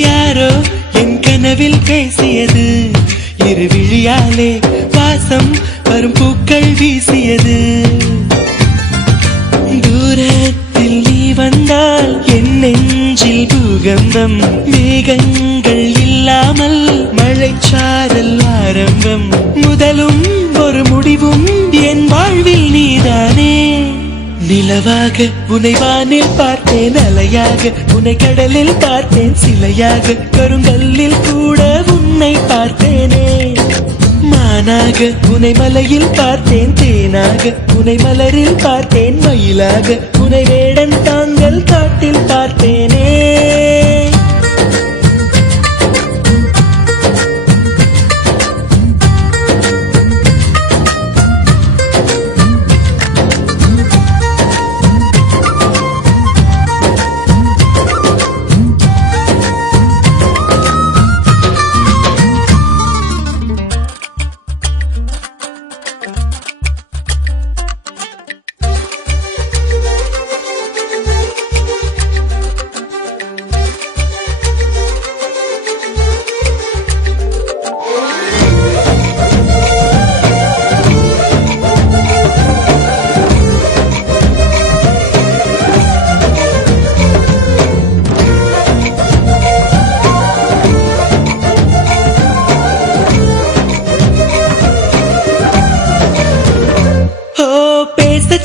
யாரோ என் கனவில் பேசியது, இரு விழியாலே வாசம் வரும் பூக்கள் வீசியது. தூரத்தில் நீ வந்தால் என் நெஞ்சில் பூகம்பம், மேகங்கள் இல்லாமல் மழைச்சாரல் ஆரம்பம். முதலும் ஒரு முடிவும் என் வாழ்வில் நீதானே. நிலவாக உன்னை வானில் பார்த்தேன், அலையாக உன்னை கடலில் பார்த்தேன், சிலையாக கருங்கல்லில் கூட உன்னை பார்த்தேனே. மானாக உன்னை மலையில் பார்த்தேன், தேனாக உன்னை மலரில் பார்த்தேன், மயிலாக உன்னை வேடன் தாங்கள் காட்டில் பார்த்தேனே.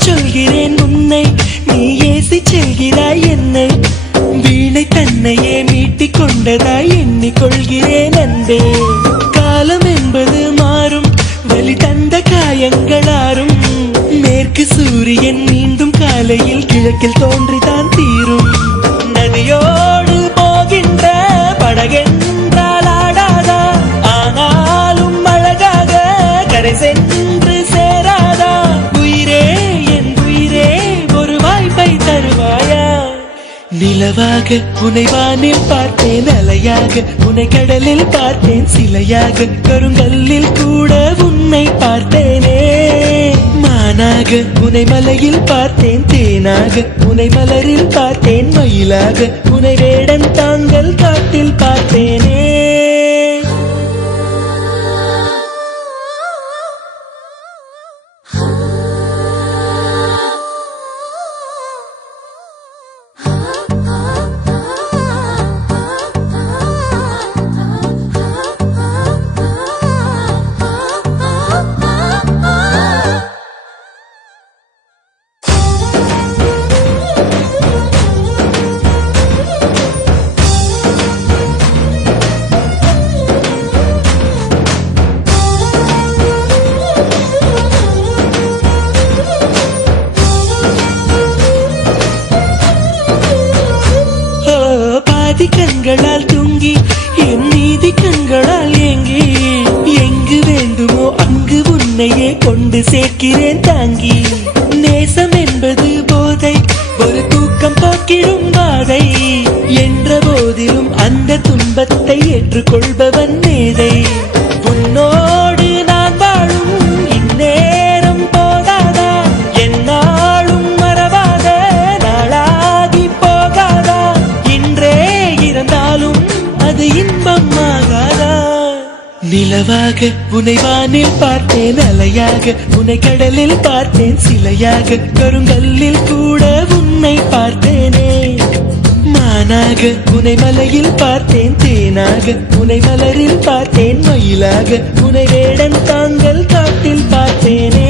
சொல்கிறேன் உன்னை, நீ ஏசி செல்கிறாய் என்னை, வீணை தன்னையே மீட்டிக் கொண்டதாய் எண்ணிக்கொள்கிறேன் அன்பே. காலம் என்பது மாறும், வலி தந்த காயங்களாரும், மேற்கு சூரியன் மீண்டும் காலையில் கிழக்கில் தோன்றிதான் தீரும். நதியோடு போகின்ற படகென்றால் ஆடாதா, ஆனாலும் அழகாக கரை சென்று சேராதா. உயிரே என் உயிரே ஒரு வாய்ப்பை தருவாயா. நிலவாக உன்னை வானில் பார்த்தேன், அலையாக உன்னை கடலில் பார்த்தேன், சிலையாக கருங்கல்லில் கூட உன்னை பார்த்தேனே. மானாக உன்னை மலையில் பார்த்தேன், தேனாக உன்னை மலரில் பார்த்தேன், மயிலாக உன்னை வேடன் தாங்கள் காட்டில் பார்த்தேனே. கண்களால் தூங்கி என் நீதி கண்களால் ஏங்கி, எங்கு வேண்டுமோ அங்கு உன்னையே கொண்டு சேர்க்கிறேன் தாங்கி. நேசம் என்பது போதை, ஒரு தூக்கம் போக்கிடும் பாதை, என்ற போதிலும் அந்த துன்பத்தை ஏற்றுக்கொள்பவன் மேதை. உன்னோடு நான் வாழும் இந்நேரம் போதாதா, என்னாலும் மறவாத நாளாகி போகாதா. இன்றே இருந்தாலும் அது இன்பம் ஆகாதா. நிலவாக உன்னை வானில் பார்த்தேன், அலையாக உன்னை கடலில் பார்த்தேன், சிலையாக கருங்கல்லில் கூட உன்னை பார்த்தேனே. மானாக உன்னை மலையில் பார்த்தேன், தேனாக உன்னை மலரில் பார்த்தேன், மயிலாக உன்னை வேடன் தாங்கள் காட்டில் பார்த்தேனே.